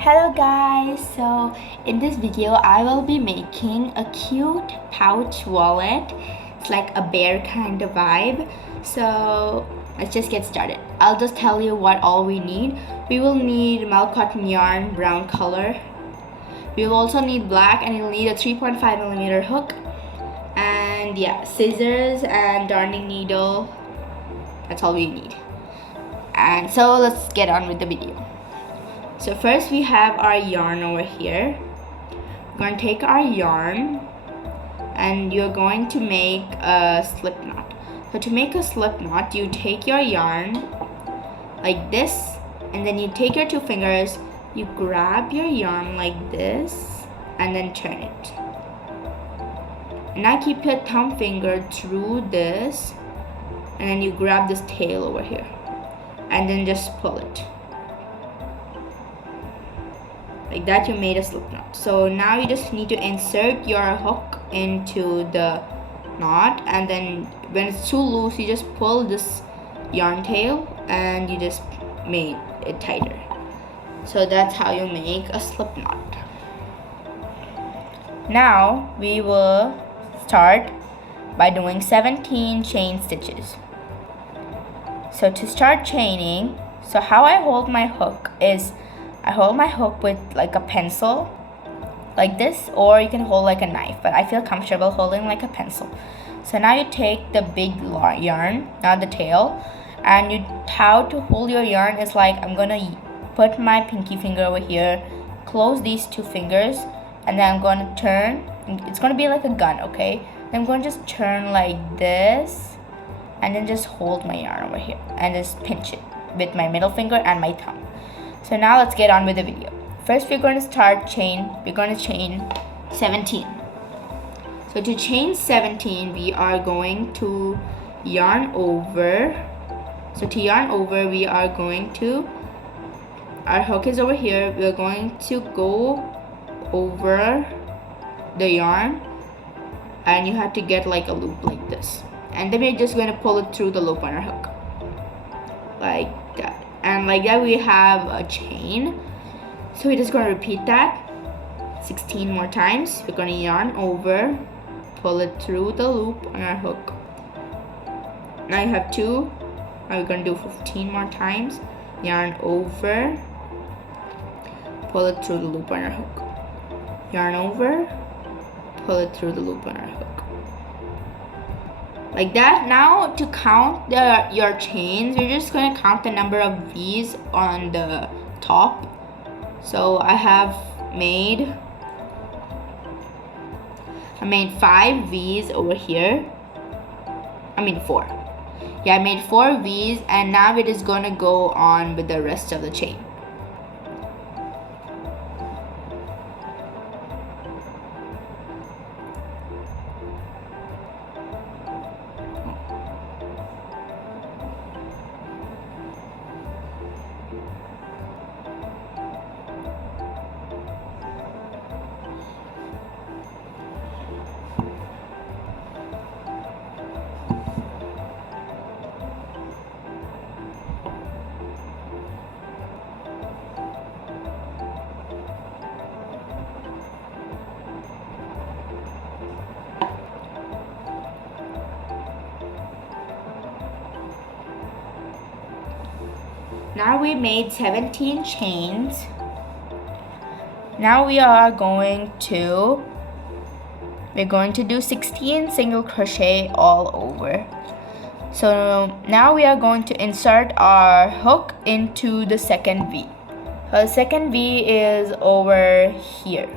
Hello guys, so in this video I will be making a cute pouch wallet. It's like a bear kind of vibe. So let's just get started. I'll just tell you what all we need. We will need milk cotton yarn, brown color. We will also need black, and you'll need a 3.5mm hook. And yeah, scissors and darning needle. That's all we need. And so let's get on with the video. So first we have our yarn over here. We're going to take our yarn and you're going to make a slip knot. So to make a slip knot, you take your yarn like this, and then you take your two fingers, you grab your yarn like this and then turn it. And now keep your thumb finger through this, and then you grab this tail over here and then just pull it. Like that, you made a slip knot. So now you just need to insert your hook into the knot, and then when it's too loose, you just pull this yarn tail and you just made it tighter. So that's how you make a slip knot. Now we will start by doing 17 chain stitches. So to start chaining, so how I hold my hook is I hold my hook with like a pencil, like this, or you can hold like a knife, but I feel comfortable holding like a pencil. So now you take the big yarn, not the tail, and how to hold your yarn is like, I'm gonna put my pinky finger over here, close these two fingers, and then I'm gonna turn. It's gonna be like a gun, okay? Then I'm gonna just turn like this, and then just hold my yarn over here, and just pinch it with my middle finger and my thumb. So now let's get on with the video. First we're going to chain 17. So to chain 17, we are going to yarn over. So to yarn over, we are going to, our hook is over here, we're going to go over the yarn, and you have to get like a loop like this. And then we're just going to pull it through the loop on our hook. Like that. And like that, we have a chain. So we're just going to repeat that 16 more times. We're going to yarn over, pull it through the loop on our hook. Now you have 2. Now we're going to do 15 more times. Yarn over, pull it through the loop on our hook. Yarn over, pull it through the loop on our hook. Like that. Now to count your chains, you're just going to count the number of V's on the top. So I made 5 V's over here. 4. Yeah, I made 4 V's, and now it is going to go on with the rest of the chain. Now we made 17 chains. Now we're going to do 16 single crochet all over. So now we are going to insert our hook into the second V. So the second V is over here.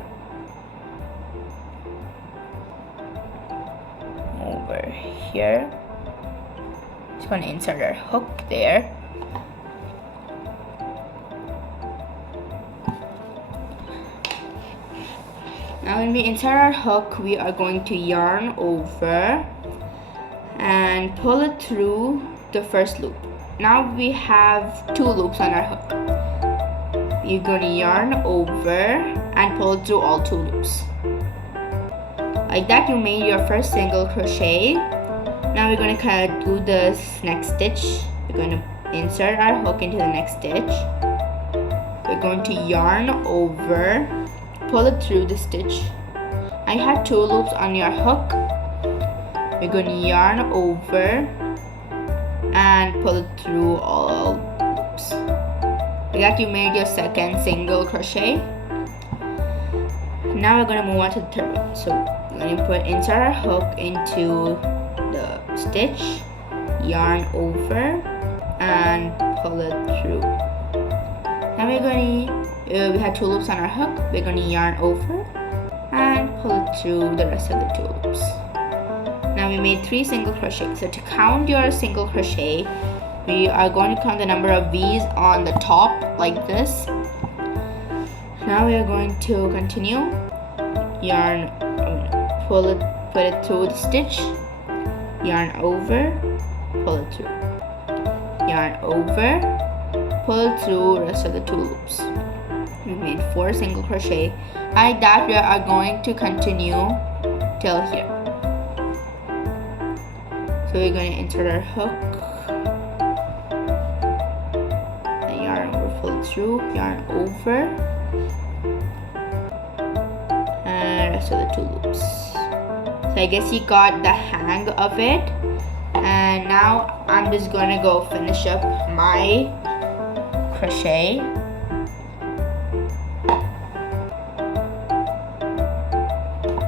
Over here. Just going to insert our hook there. Now when we insert our hook, we are going to yarn over and pull it through the first loop. Now we have 2 loops on our hook. You're going to yarn over and pull it through all 2 loops. Like that, you made your first single crochet. Now we're going to do this next stitch. We're going to insert our hook into the next stitch. we're going to yarn over, pull it through the stitch. I had 2 loops on your hook. We're going to yarn over and pull it through all loops. Like that, you made your second single crochet. Now we're going to move on to the third one. So we're going to insert our hook into the stitch, yarn over and pull it through. Now we're going to, we had 2 loops on our hook. We're going to yarn over and pull it through the rest of the 2 loops. Now we made 3 single crochet. So to count your single crochet, we are going to count the number of V's on the top like this. Now we are going to continue. Yarn, put it through the stitch, yarn over, pull it through, yarn over, pull it through the rest of the 2 loops. We made 4 single crochet. Like that, we are going to continue till here. So we're going to insert our hook, and yarn over, pull it through, yarn over, and rest of the 2 loops. So I guess you got the hang of it. And now I'm just going to go finish up my crochet.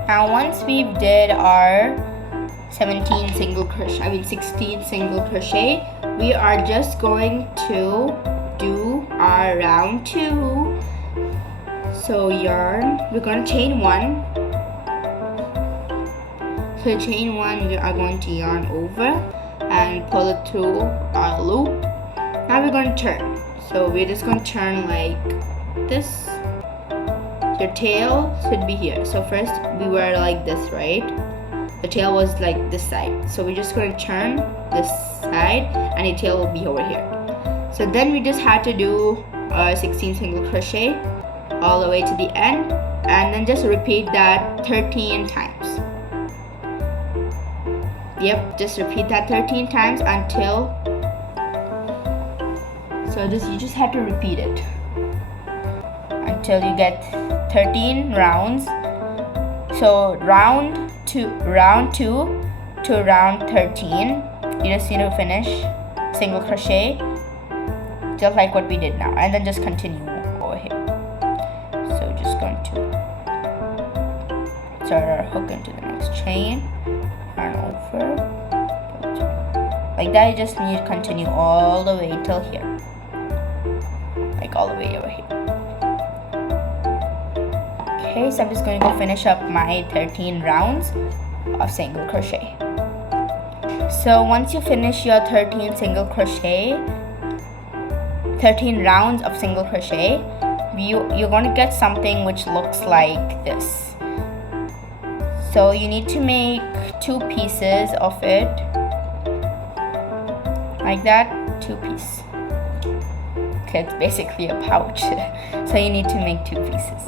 Now once we've did our 16 single crochet, we are just going to do our round 2. So yarn, we're going to chain 1. So chain 1, we are going to yarn over and pull it through our loop. Now we're going to turn. So we're just going to turn like this. Your tail should be here. So first we were like this, right? The tail was like this side. So we're just going to turn this side and your tail will be over here. So then we just had to do 16 single crochet all the way to the end, and then just repeat that 13 times. Yep, just repeat that 13 times until, you just have to repeat it until you get 13 rounds. So round 2 to round 13, you just need to finish single crochet just like what we did now, and then just continue over here. So just going to insert our hook into the next chain, yarn over, like that. You just need to continue all the way till here, like all the way over here. Okay, so I'm just going to go finish up my 13 rounds of single crochet. So once you finish your 13 rounds of single crochet, you're going to get something which looks like this. So you need to make 2 pieces of it, like that, 2 pieces. Okay, it's basically a pouch. So you need to make 2 pieces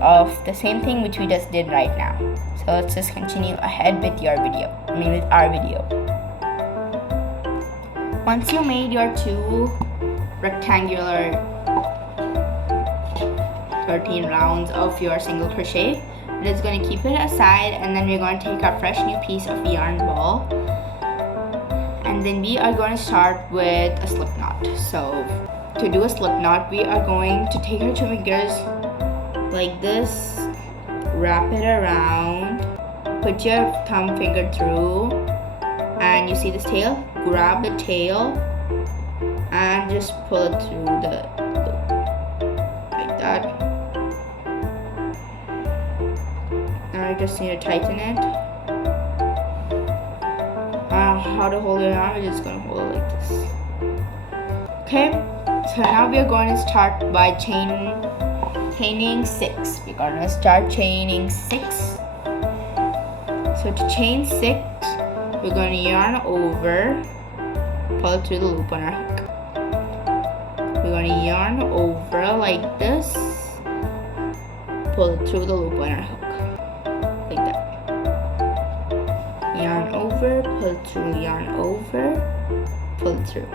of the same thing which we just did right now. So let's just continue ahead with our video. Once you made your 2 rectangular 13 rounds of your single crochet, we're just going to keep it aside, and then we're going to take our fresh new piece of yarn ball, and then we are going to start with a slip knot. So to do a slip knot, we are going to take our 2 fingers like this, wrap it around, put your thumb finger through, and you see this tail, grab the tail and just pull it through the loop like that. Now you just need to tighten it. How to hold your arm, you're just going to hold it like this. Okay, so now we are going to start by chaining 6. We're going to start chaining 6. So to chain 6, we're going to yarn over, pull it through the loop on our hook. We're going to yarn over like this, pull it through the loop on our hook, like that. Yarn over, pull it through, yarn over, pull it through.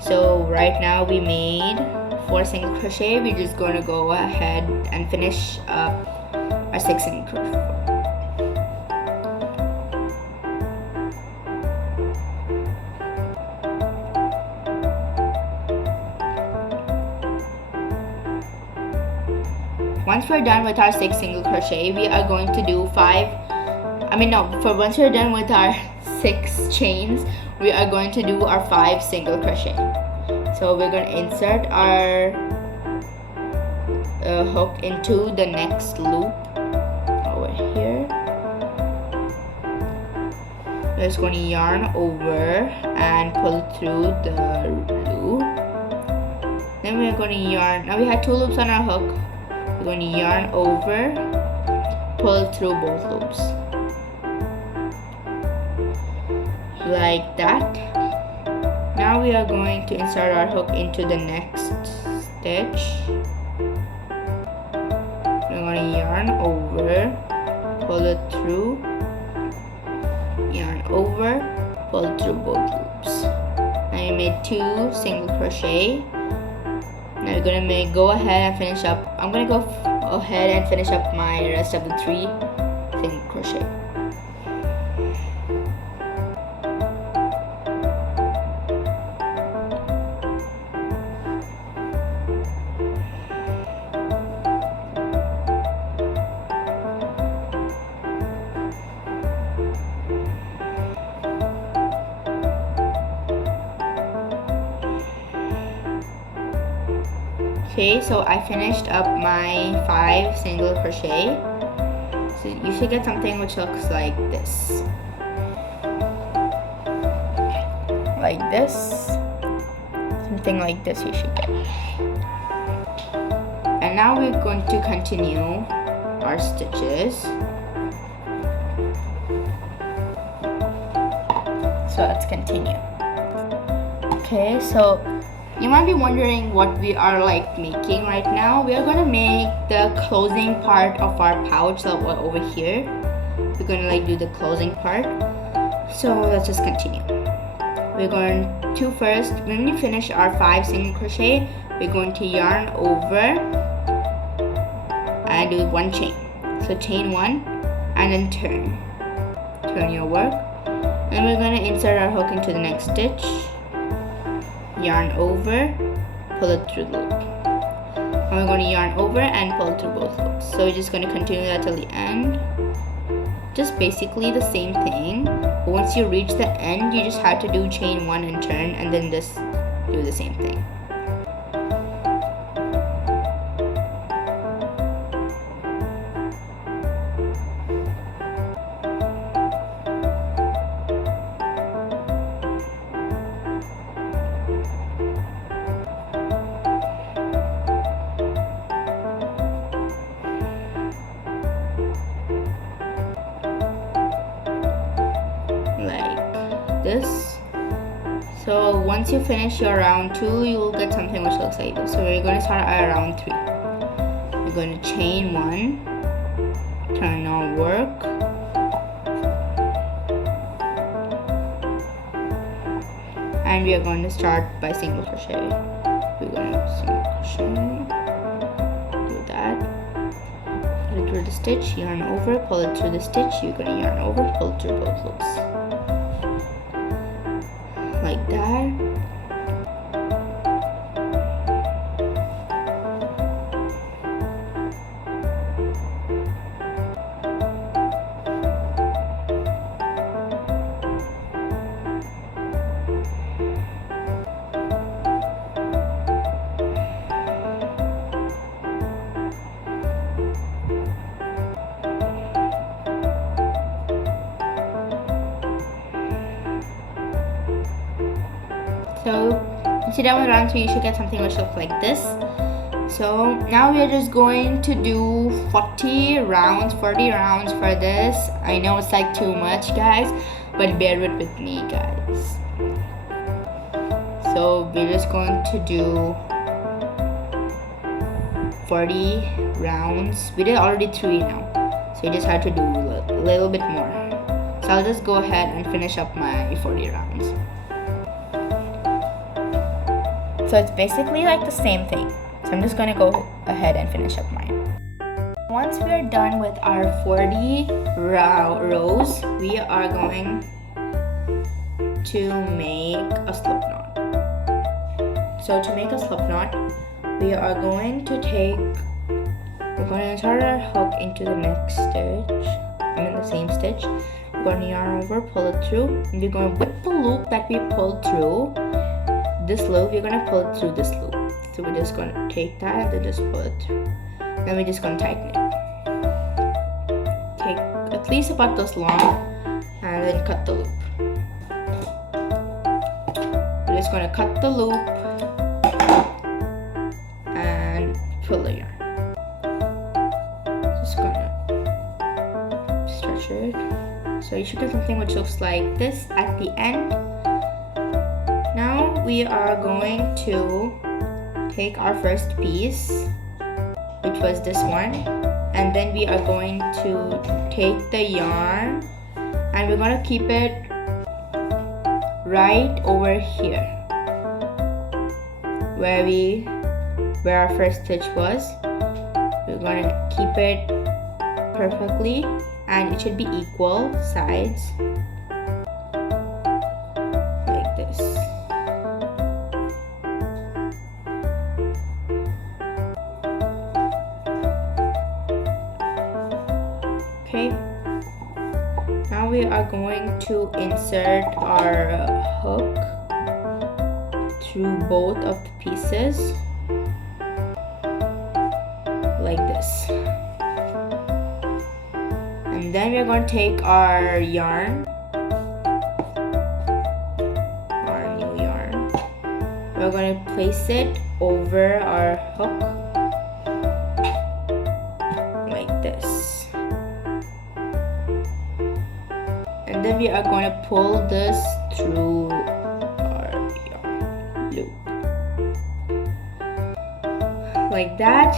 So right now we made 4 single crochet, we're just going to go ahead and finish up our 6 single crochet. Once we're done with our 6 single crochet, we are going to do once we're done with our 6 chains, we are going to do our 5 single crochet. So we're going to insert our hook into the next loop over here. We're just going to yarn over and pull through the loop. Then we're going to yarn. Now we had 2 loops on our hook. We're going to yarn over, pull through both loops. Like that. Now we are going to insert our hook into the next stitch. We're going to yarn over, pull it through, yarn over, pull through both loops. Now we made 2 single crochet. Now we're going to go ahead and finish up. I'm going to go ahead and finish up my rest of the 3 single crochet. Okay, so I finished up my 5 single crochet. So you should get something which looks like this. Like this. Something like this you should get. And now we're going to continue our stitches. So let's continue. Okay, so you might be wondering what we are making right now. We are going to make the closing part of our pouch, so over here. We're going to do the closing part. So let's just continue. We're going to first, when we finish our 5 single crochet, we're going to yarn over and do 1 chain. So chain 1 and then turn your work. Then we're going to insert our hook into the next stitch. Yarn over, pull it through the loop. And we're going to yarn over and pull through both loops. So we're just going to continue that till the end. Just basically the same thing. But once you reach the end, you just have to do chain 1 and turn, and then just do the same thing. This. So once you finish your round 2, you will get something which looks like this. So we're going to start at round 3. We're going to chain 1, turn our work, and we are going to start by single crochet. We're going to single crochet, do that, pull it through the stitch, yarn over, pull it through the stitch. You're going to yarn over, pull through both loops. Like that. So once you're done with round 3, you should get something which looks like this. So now we are just going to do 40 rounds for this. I know it's too much, guys, but bear with me, guys. So we're just going to do 40 rounds. We did already 3 now, so you just have to do a little bit more. So I'll just go ahead and finish up my 40 rounds. So it's basically the same thing. So I'm just gonna go ahead and finish up mine. Once we are done with our 40 rows, we are going to make a slip knot. So to make a slip knot, we are going to insert our hook into the next stitch. The same stitch. We're going to yarn over, pull it through, and we're going to whip the loop that we pulled through this loop. We're going to pull it through this loop. So we're just going to take that and then just pull it through. Then we're just going to tighten it. Take at least about this long and then cut the loop. We're just going to cut the loop and pull the yarn. Just going to stretch it. So you should get something which looks like this at the end. Now we are going to take our first piece, which was this one, and then we are going to take the yarn and we're going to keep it right over here where our first stitch was. We're going to keep it perfectly and it should be equal sides like this. Okay, now we are going to insert our hook through both of the pieces like this. And then we're going to take our yarn, our new yarn. We're going to place it over our hook like this. And then we are going to pull this through our yarn loop like that.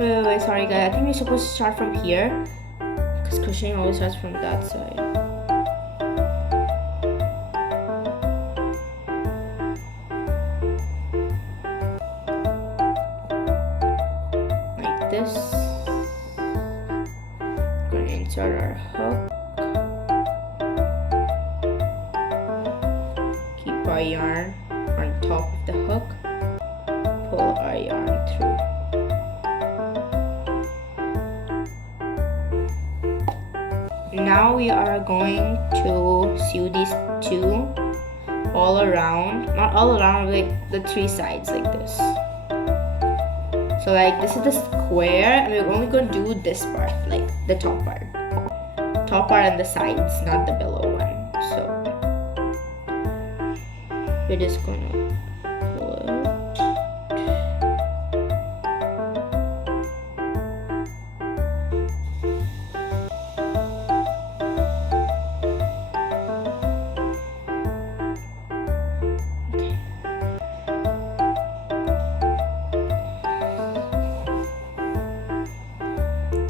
Wait, sorry guys, I think we're supposed to start from here because crocheting always starts from that side. Like this. We're going to insert our hook. Keep our yarn on top of the hook. Pull our yarn through. Now we are going to sew these two all around, not all around, like the three sides like this. So like this is the square and we're only going to do this part, like the top part and the sides, not the below one. So we're just going to pull it.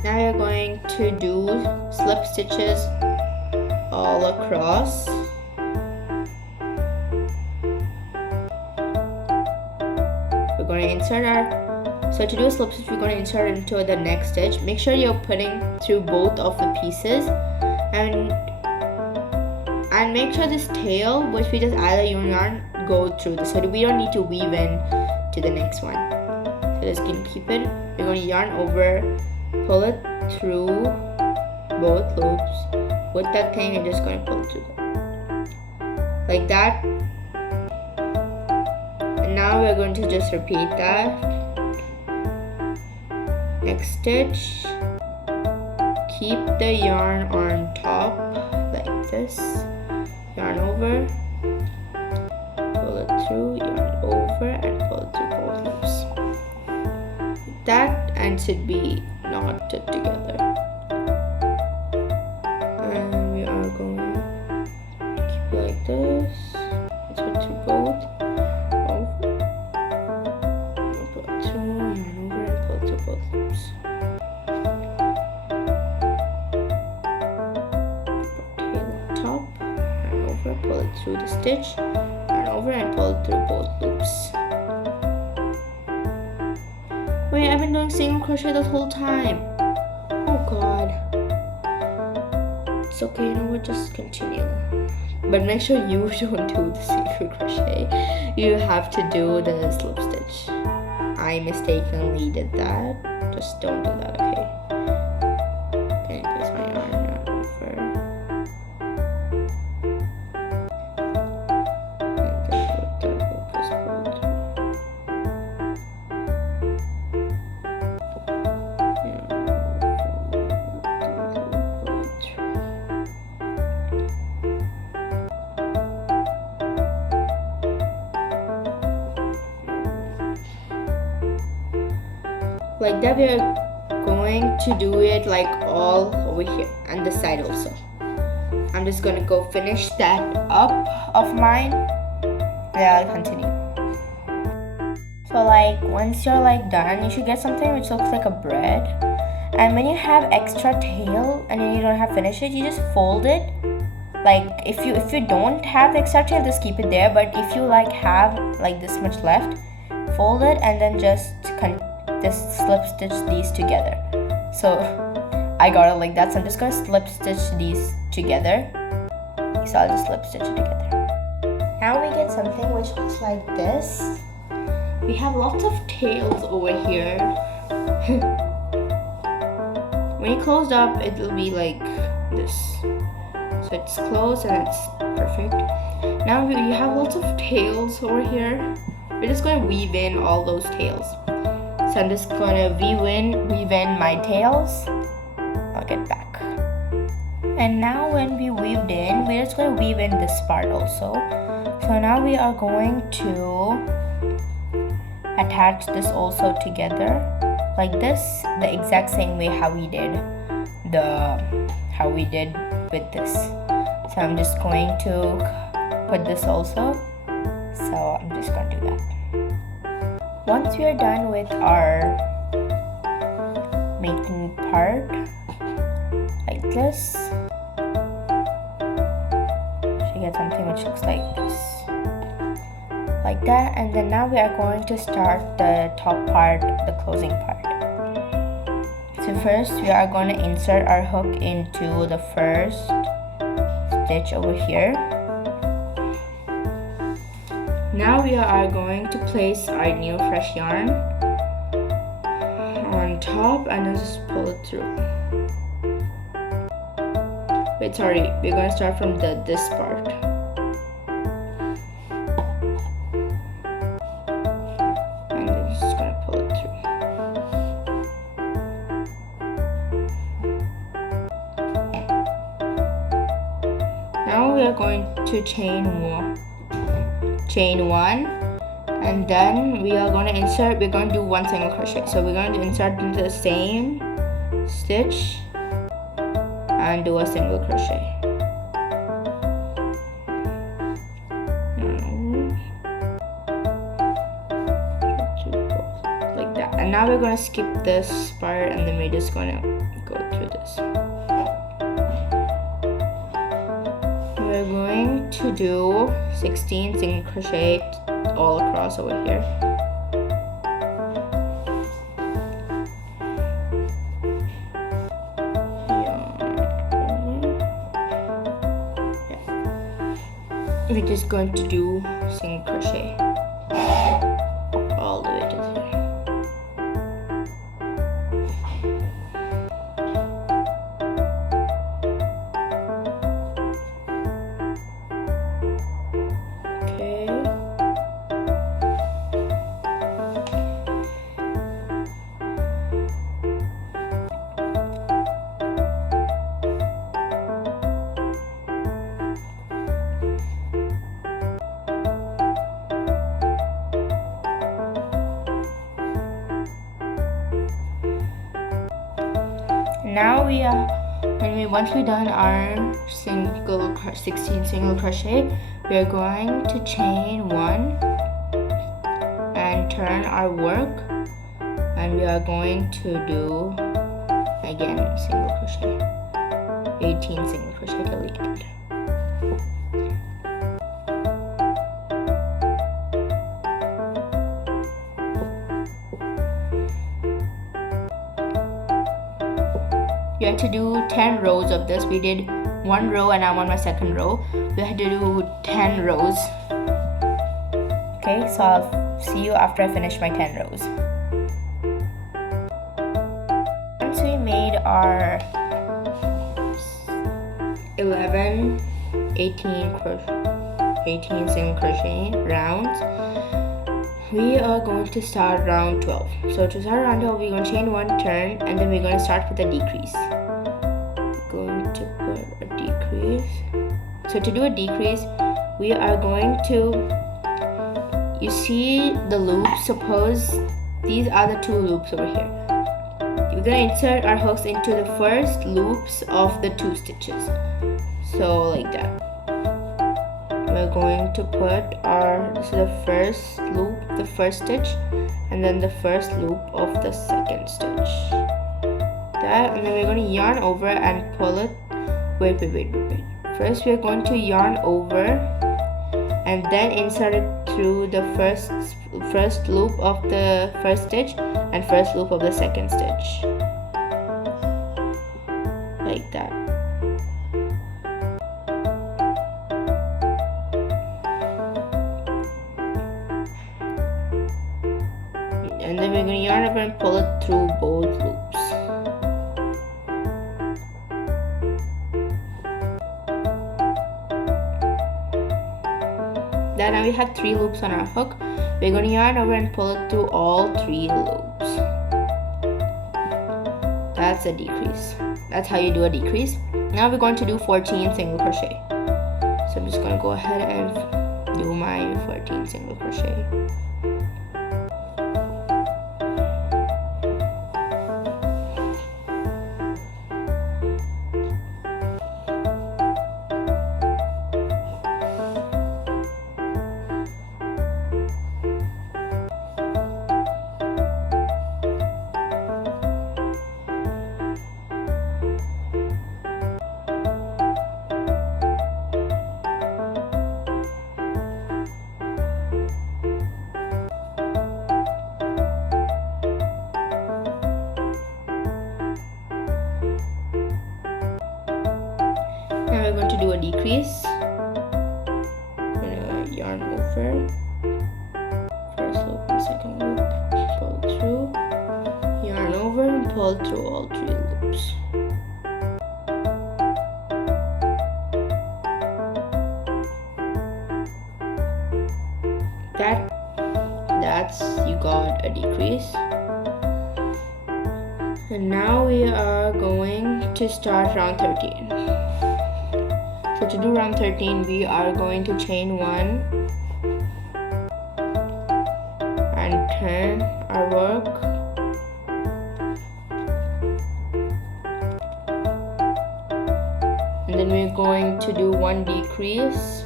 Now you're going to do slip stitches all across. We're going to insert so to do a slip stitch, we're going to insert it into the next stitch. Make sure you're putting through both of the pieces and make sure this tail, which we just added yarn, go through this, so we don't need to weave in to the next one. So just going to keep it. We're going to yarn over, pull it through both loops with that thing and just going to pull it through like that. And now we're going to just repeat that. Next stitch, keep the yarn on top like this, yarn over, pull it through, yarn over and pull it through both loops like that, and should be knotted together. And we are going to keep it like this. Let's put through both. Over. Pull it through, yarn over, and pull it through both loops. Tail on top. through the stitch, yarn over and pull through both loops. Wait, I've been doing single crochet this whole time. Oh god. It's okay, you know what, just continue. But make sure you don't do the single crochet. You have to do the slip stitch. I mistakenly did that. Just don't do that, okay? Okay, place my yarn over. And then put the hook as well. Like that, we're going to do it like all over here and the side also. I'm just gonna go finish that up of mine and I'll continue. So like once you're like done, you should get something which looks like a bread. And when you have extra tail and you don't have finish it, you just fold it. Like if you don't have the extra tail, just keep it there. But if you like have like this much left, fold it and then just slip stitch these together. So I got it like that, so I'm just gonna slip stitch these together. So I'll just slip stitch it together. Now we get something which looks like this. We have lots of tails over here. When you close up, it will be like this. So it's closed and it's perfect. Now we have lots of tails over here. We're just gonna weave in all those tails. So I'm just gonna weave in my tails. I'll get back. And now when we weaved in, we're just gonna weave in this part also. So now we are going to attach this also together like this, the exact same way how we did with this. So I'm just going to put this also. So I'm just gonna do that. Once we are done with our making part like this, you get something which looks like this, like that. And then now we are going to start the top part, the closing part. So first we are going to insert our hook into the first stitch over here. Now we are going to place our new fresh yarn on top and then just pull it through. Wait, sorry, we're going to start from this part. And then just going to pull it through. Now we are going to chain one, and then we are going to insert, we're going to do one single crochet. So we're going to insert into the same stitch and do a single crochet. Like that. And now we're going to skip this part and then we're just going to go through this. We're going to do 16 single crochet all across over here. We're just going to do single crochet all the way to here. Now once we're done our 16 single crochet, we are going to chain one and turn our work, and we are going to do again single crochet, 18 single crochet till the end. you have to do 10 rows of this. We did one row and I'm on my second row. We had to do 10 rows. Okay, so I'll see you after I finish my 10 rows. Once we made our 11, 18 single crochet rounds, we are going to start round 12. So to start round 12, we're going to chain one, turn, and then we're going to start with a decrease. Going to put a decrease. So to do a decrease, we are going to, you see the loops, suppose these are the two loops over here. We're going to insert our hooks into the first loops of the 2 stitches. So like that. We're going to put this is the first loop, the first stitch, and then the first loop of the second stitch. That, and then we're going to yarn over and pull it. Wait. First we're going to yarn over and then insert it through the first loop of the first stitch and first loop of the second stitch. Like that. And then we're going to yarn over and pull it through both loops. Then now we have 3 loops on our hook. We're going to yarn over and pull it through all 3 loops. That's a decrease. That's how you do a decrease. Now we're going to do 14 single crochet. So I'm just going to go ahead and do my 14 single crochet. Now we're going to do a decrease. I'm going to yarn over, first loop and second loop, pull through, yarn over and pull through all 3 loops. That's you got a decrease. And now we are going to start round 13. So to do round 13, we are going to chain 1 and turn our work. And then we're going to do 1 decrease.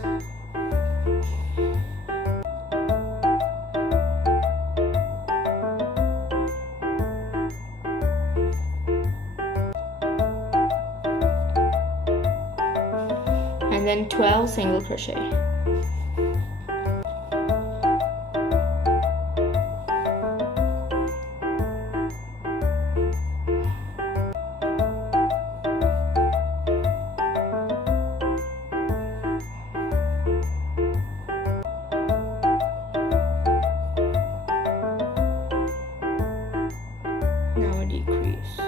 And then 12 single crochet. Now a decrease.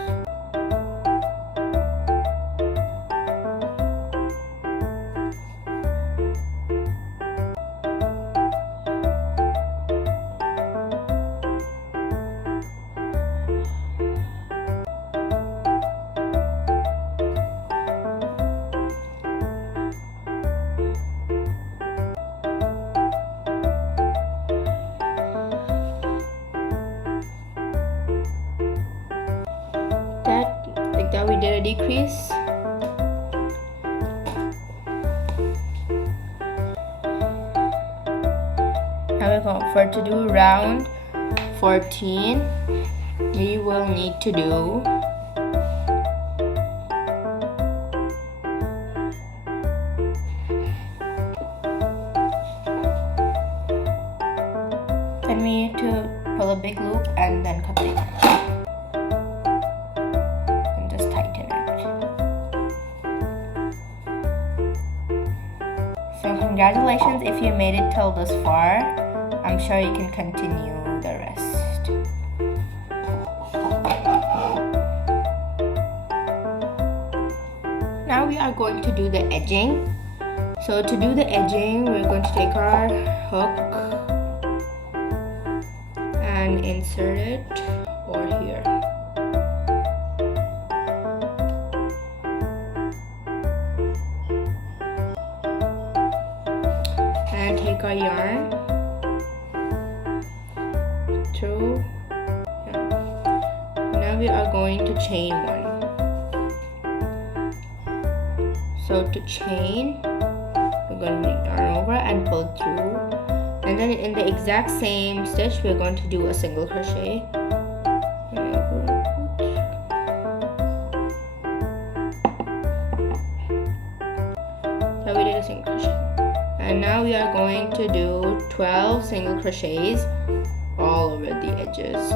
Like that, we did a decrease. Now we're going to do round 14. We will need to do then we need to pull a big loop and then cut the yarn and just tighten it. congratulations if you made it till this far. I'm sure you can continue the rest. Now we are going to do the edging. So to do the edging, we're going to take our hook and insert it over here. And take our yarn through. Now we are going to chain one. So to chain, we're going to yarn over and pull through, and then in the exact same stitch we're going to do a single crochet. So we did a single crochet, and now we are going to do 12 single crochets all over the edges.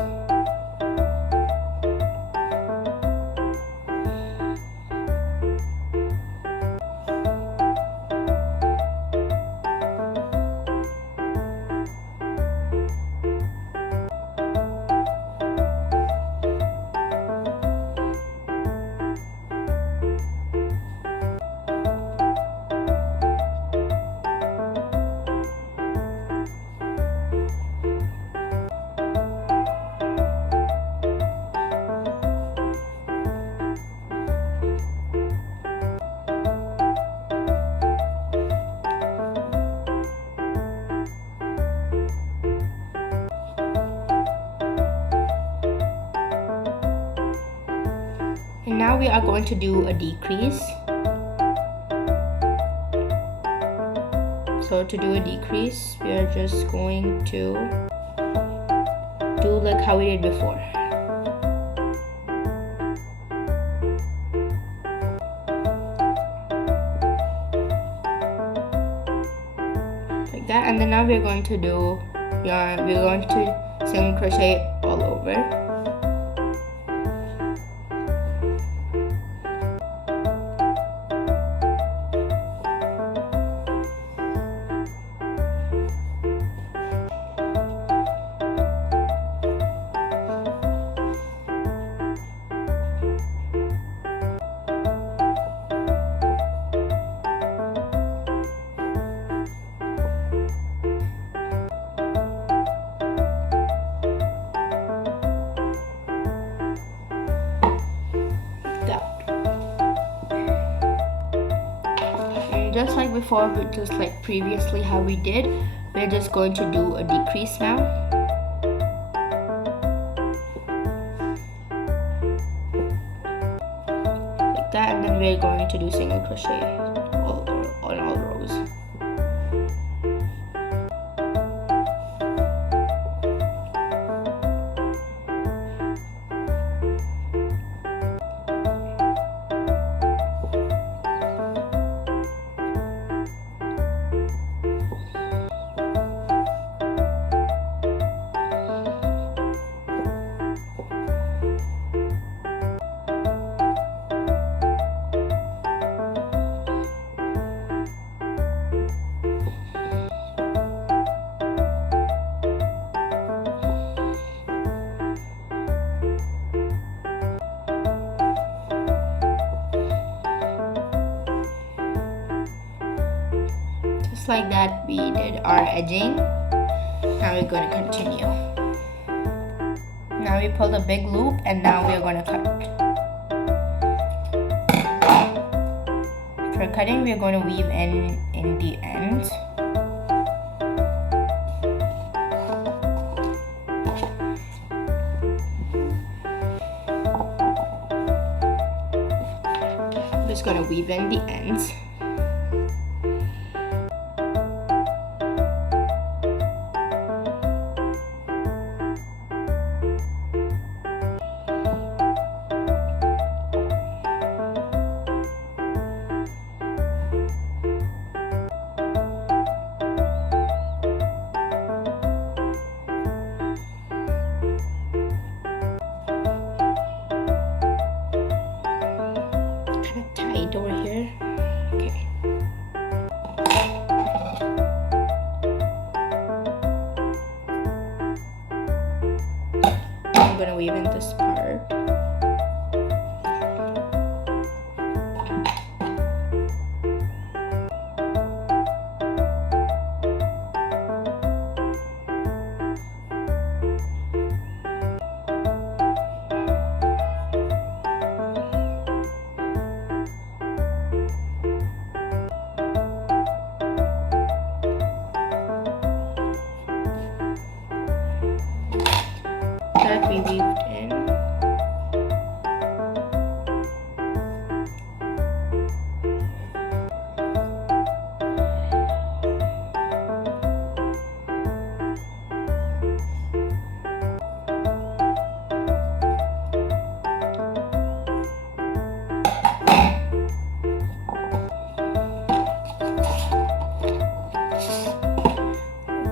And now we are going to do a decrease. So to do a decrease, we are just going to do like how we did before. Like that, and then now we're going to do yarn, we're going to single crochet all over. Just like before, just like previously how we did, we're just going to do a decrease now. Like that, and then we're going to do single crochet on all rows. Like that, we did our edging. Now we're going to continue. Now we pulled a big loop, and now we're going to cut. For cutting, we're going to weave in the ends. I'm just going to weave in the ends. Over here. Okay. gonna weave in this part. That we weaved in.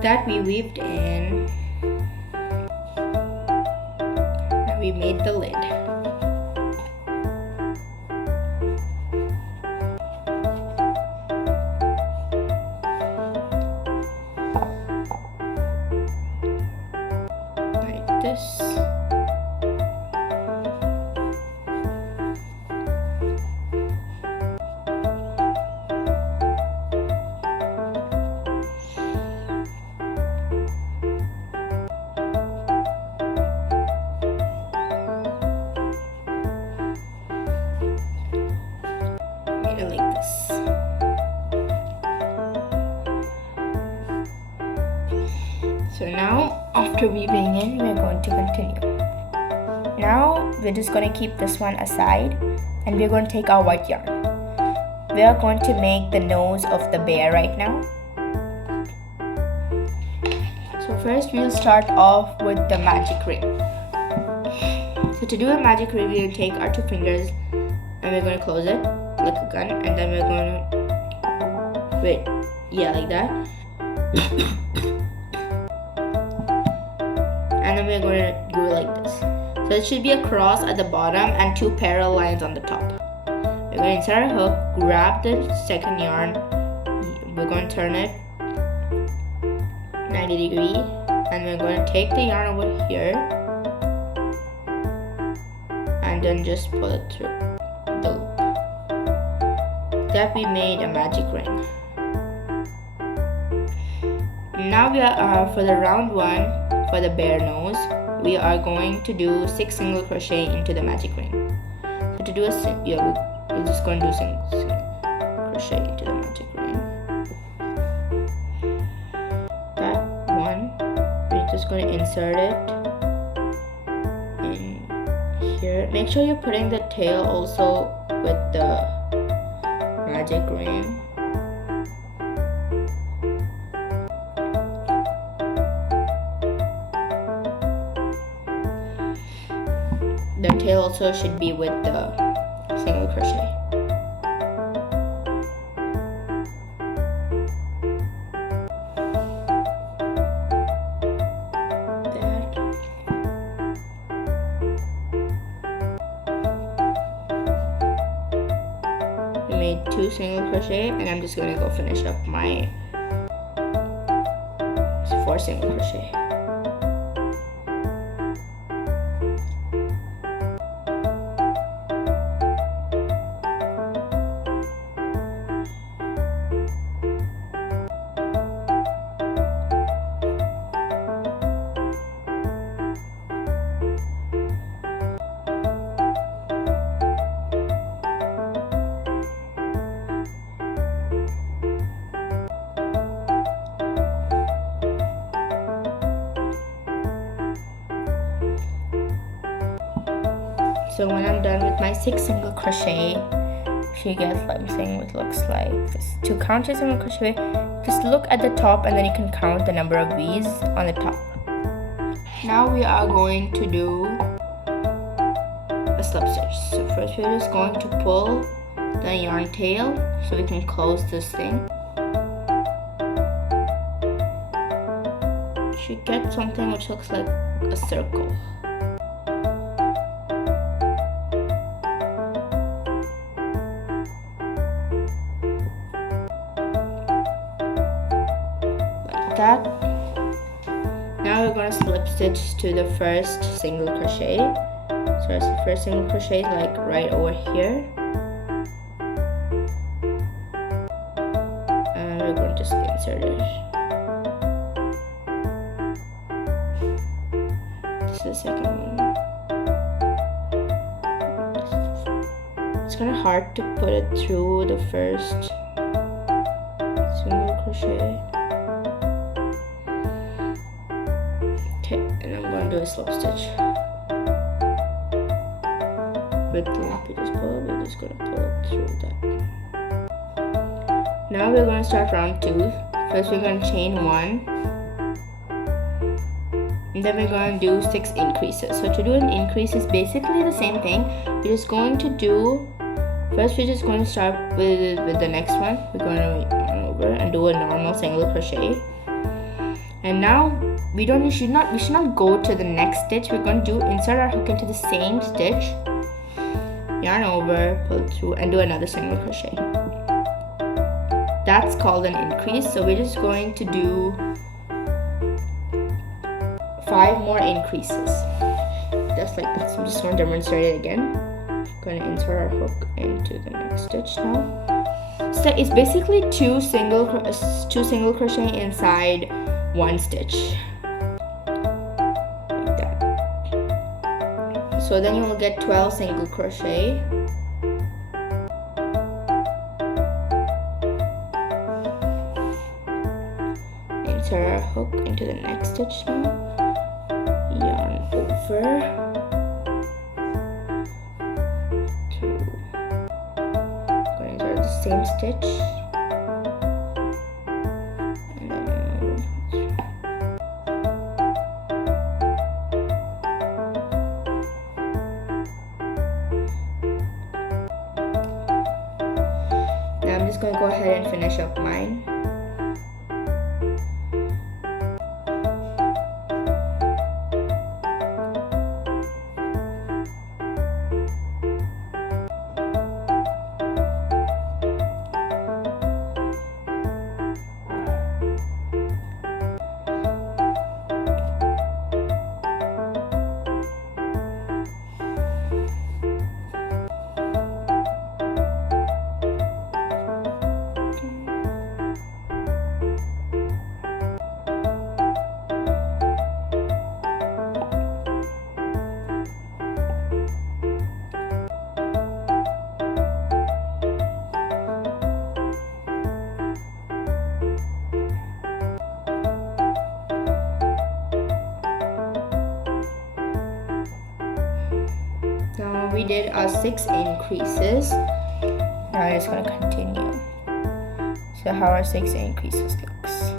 That we weaved in. We made the lid. Like this. Like this. So now after weaving in, we're going to continue. Now we're just going to keep this one aside and we're going to take our white yarn. We are going to make the nose of the bear right now. So first we'll start off with the magic ring. So to do a magic ring, we'll take our 2 fingers and we're going to close it like a gun, and then we're going to wait, yeah, like that. And then we're going to do it like this. So it should be a cross at the bottom and 2 parallel lines on the top. We're going to insert our hook, grab the second yarn, we're going to turn it 90 degrees, and we're going to take the yarn over here and then just pull it through the loop. That we made a magic ring. Now we are for the round one, for the bear nose, we are going to do 6 single crochet into the magic ring. So to do we're just going to do single crochet into the magic ring. That one, we're just going to insert it in here. Make sure you're putting the tail also with the magic ring. The tail also should be with the single crochet. Made 2 single crochet, and I'm just going to go finish up my 4 single crochet. So when I'm done with my 6 single crochet, she gets like saying what looks like this. To count your single crochet, just look at the top and then you can count the number of weaves on the top. Now we are going to do a slip stitch. So first we're just going to pull the yarn tail so we can close this thing. You should get something which looks like a circle. That. Now Now we're going to slip stitch to the first single crochet. So the first single crochet is like right over here. And we're going to just insert it. This is the second one. It's kind of hard to put it through the first single crochet. Okay, and I'm going to do a slip stitch. With the lapis pull, we're just going to pull it through that. Now we're going to start round 2. First we're going to chain 1. And then we're going to do 6 increases. So to do an increase is basically the same thing. We're just going to do, first we're just going to start with the next one. We're going to yarn over and do a normal single crochet. And now we should not go to the next stitch. We're going to insert our hook into the same stitch, yarn over, pull through, and do another single crochet. That's called an increase. So we're just going to do 5 more increases, just like that. So I'm just going to demonstrate it again. Going to insert our hook into the next stitch now. So it's basically two single crochet inside 1 stitch, like that. So then you will get 12 single crochet. Insert our hook into the next stitch now. Yarn over, going to insert the same stitch, and then now I'm just going to go ahead and finish up mine. Now we did our 6 increases. Now I'm just going to continue. So how our 6 increases looks.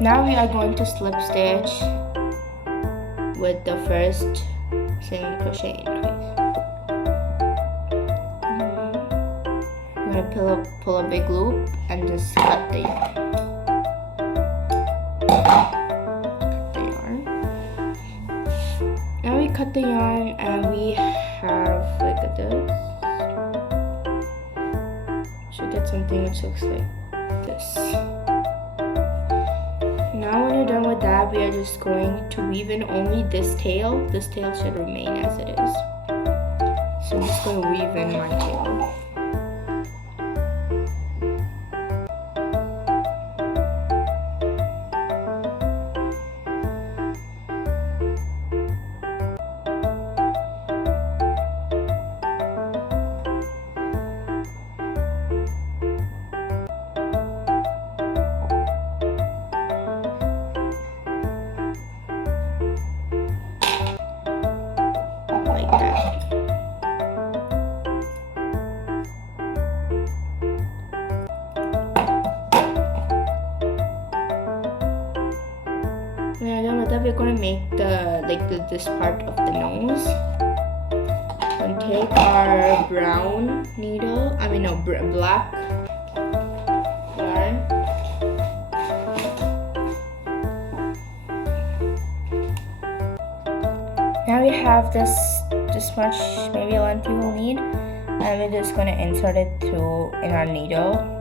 Now we are going to slip stitch with the first single crochet increase. I'm going to pull a big loop and just cut the yarn. Cut the yarn and we have, look at this, should get something which looks like this. Now when you're done with that, we are just going to weave in only this tail. This tail should remain as it is. So I'm just going to weave in my tail. We're going to make this part of the nose. And take our brown needle, black yarn. Now we have this much maybe length we will need, and we're just going to insert it through in our needle.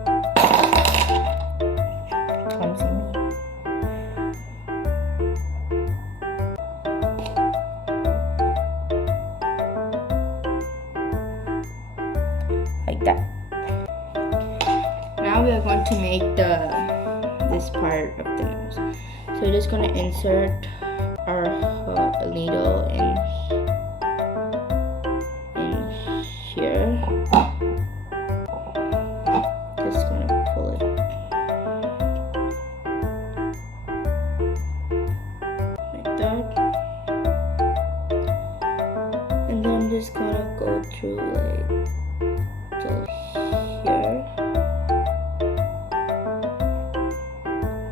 that. Now we are going to make this part of the nose. So we're just going to insert our needle in here. Just going to pull it like that. And then I'm just going to go through like till here.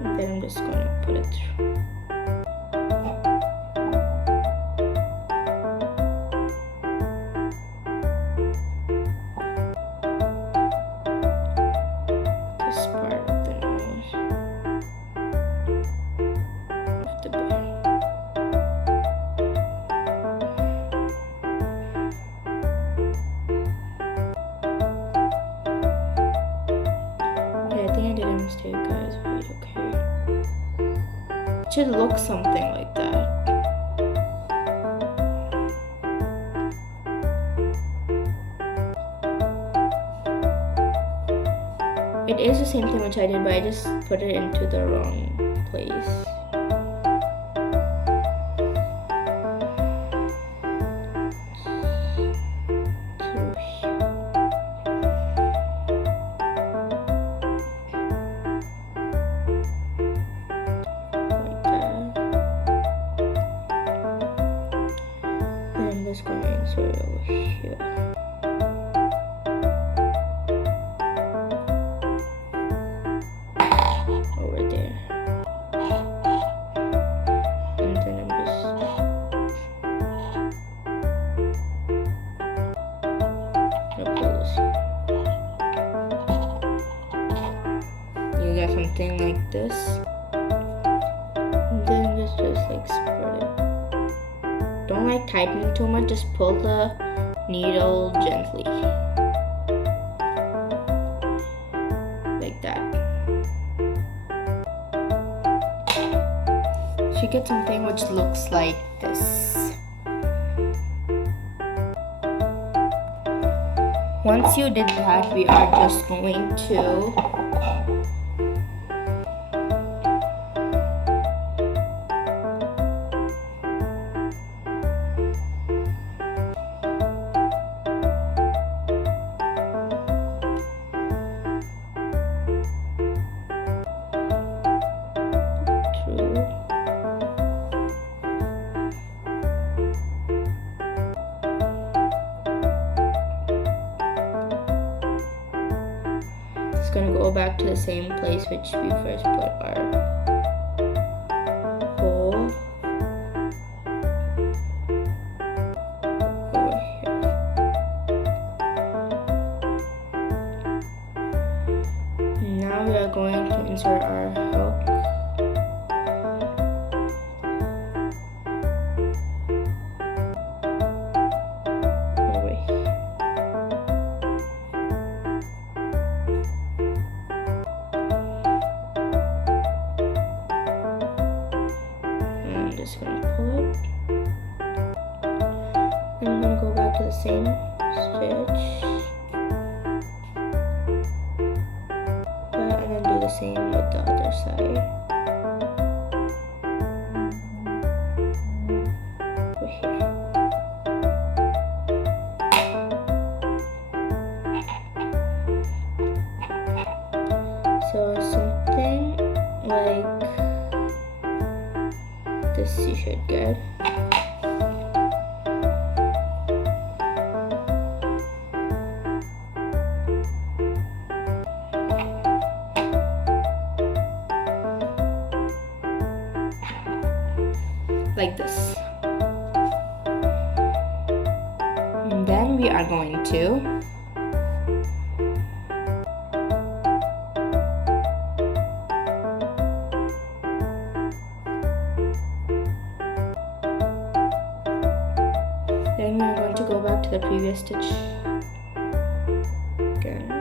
And then I'm just going to put it through. This part of the nose of the bear. Okay, I think I did a mistake, guys. Wait, okay. It should look something like that. It is the same thing which I did, but I just put it into the wrong place. Like that. And I'm just going to insert it over here. Over there. And then I'm just gonna pull this here. You got something like this. And then just like spread it. Don't like tightening too much, just pull the needle gently. Like that. You get something which looks like this. Once you did that, we are just going to gonna go back to the same place which we first put our hole over here. Now we are going to insert our hook. Just gonna pull it. And I'm gonna go back to the same stitch. And then do the same with the other side. Over here. So something like this you should get. Like this. And then we are going to go back to the previous stitch again.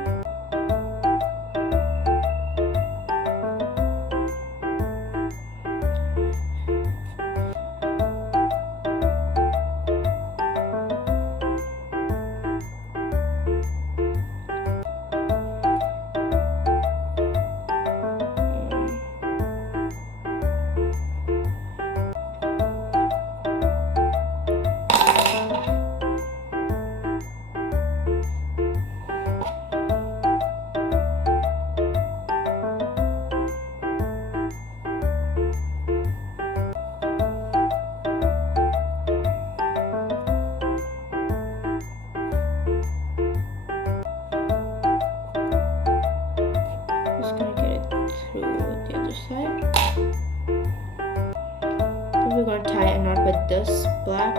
we're going to tie a knot with this black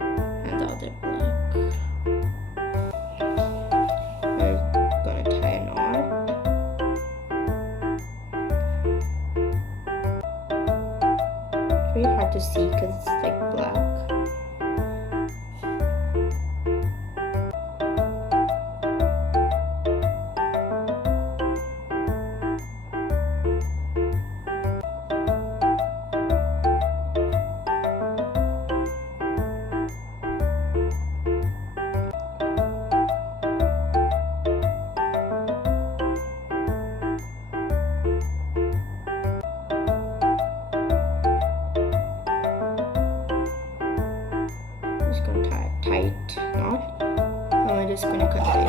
and the other black. We're going to tie a knot. Very hard to see because it's like black. Just gonna tie a tight knot, and we're just gonna cut it.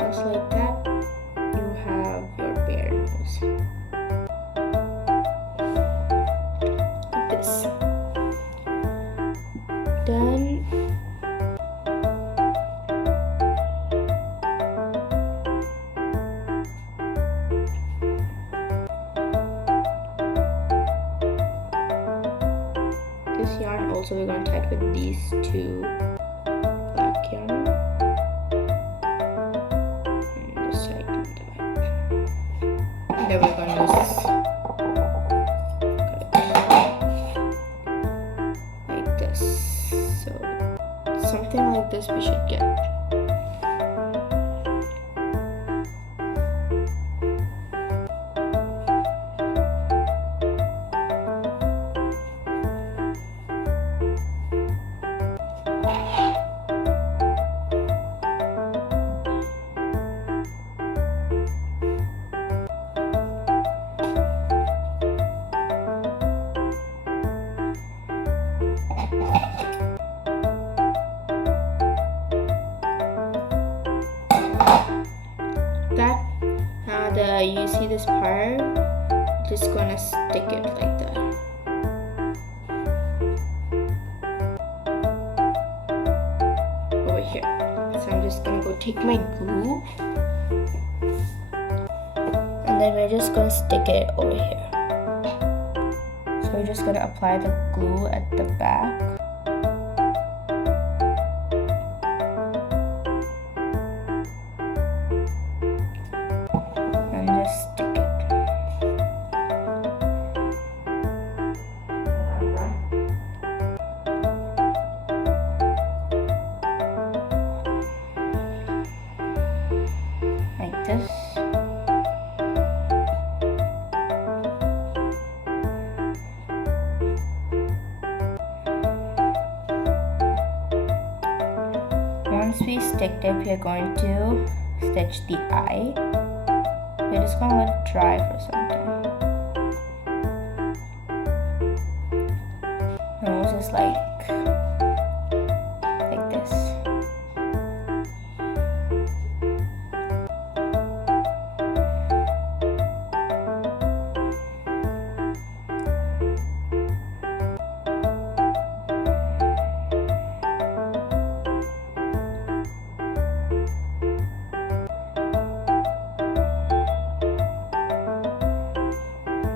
Just like that, you have your bear nose. Like this. Then this yarn also we're going to tie it with these two black yarn, and this side and that. And then we're going to like this. So something like this we should get. That you see this part, just gonna stick it like that. Over here. So I'm just gonna go take my glue, and then we're just gonna stick it over here. So we're just gonna apply the glue at the back. This. Once we stick it, we are going to stitch the eye. We're just going to let it dry for some time. Nose is like this.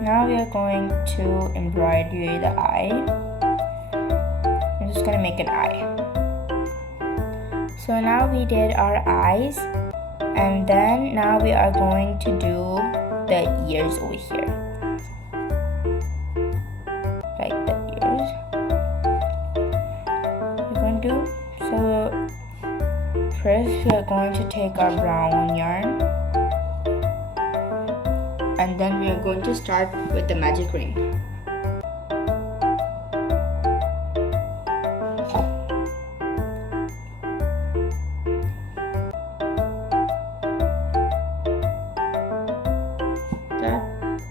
Now we are going to embroider the eye. I'm just going to make an eye. So now we did our eyes, and then now we are going to do the ears over here. Like the ears. We're going to do, so first we are going to take our brown yarn, and then we are going to start with the magic ring.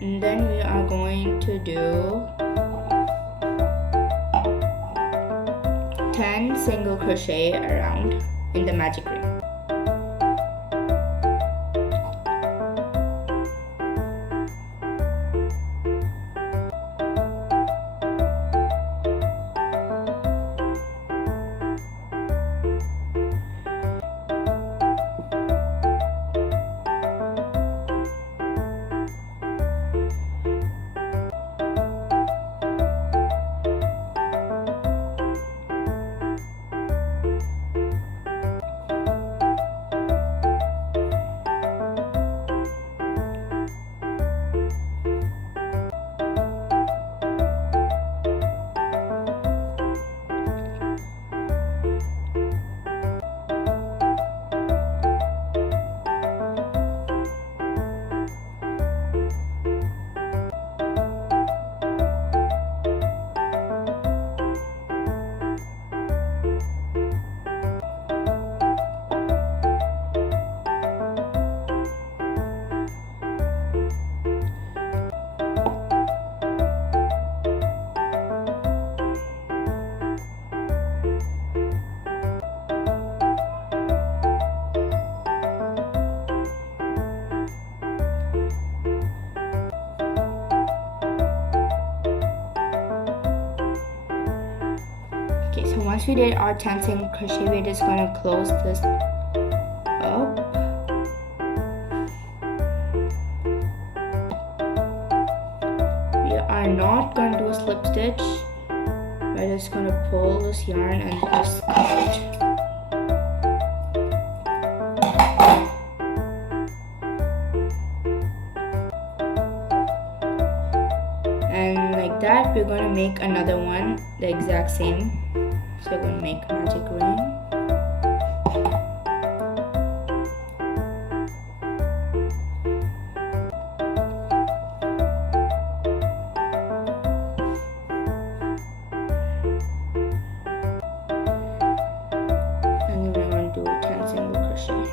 And then we are going to do 10 single crochet around in the magic ring. once we did our 10 single crochet, we're just going to close this up. We are not going to do a slip stitch. We're just going to pull this yarn and just snip it. And like that, we're going to make another one the exact same. So we're going to make a magic ring. And we're going to do 10 single crochet.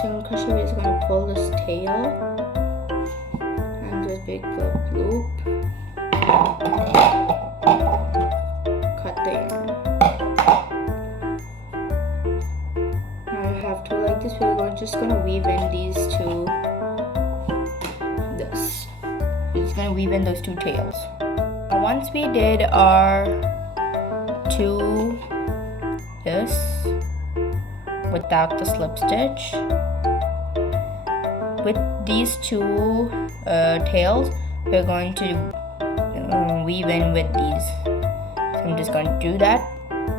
Single crochet, we're just going to pull this tail and this big loop, cut the yarn. Now I have two like this. We're just going to weave in these two. We're just going to weave in those two tails. Once we did our two this without the slip stitch, with these two tails, we're going to weave in with these. So I'm just going to do that.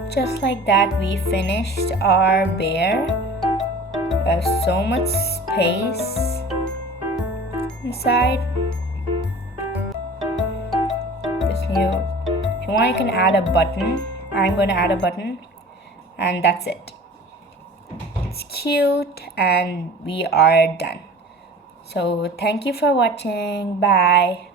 Just like that, we finished our bear. We have so much space inside. If you want, you can add a button. I'm going to add a button, and that's it. It's cute, and we are done. So thank you for watching. Bye.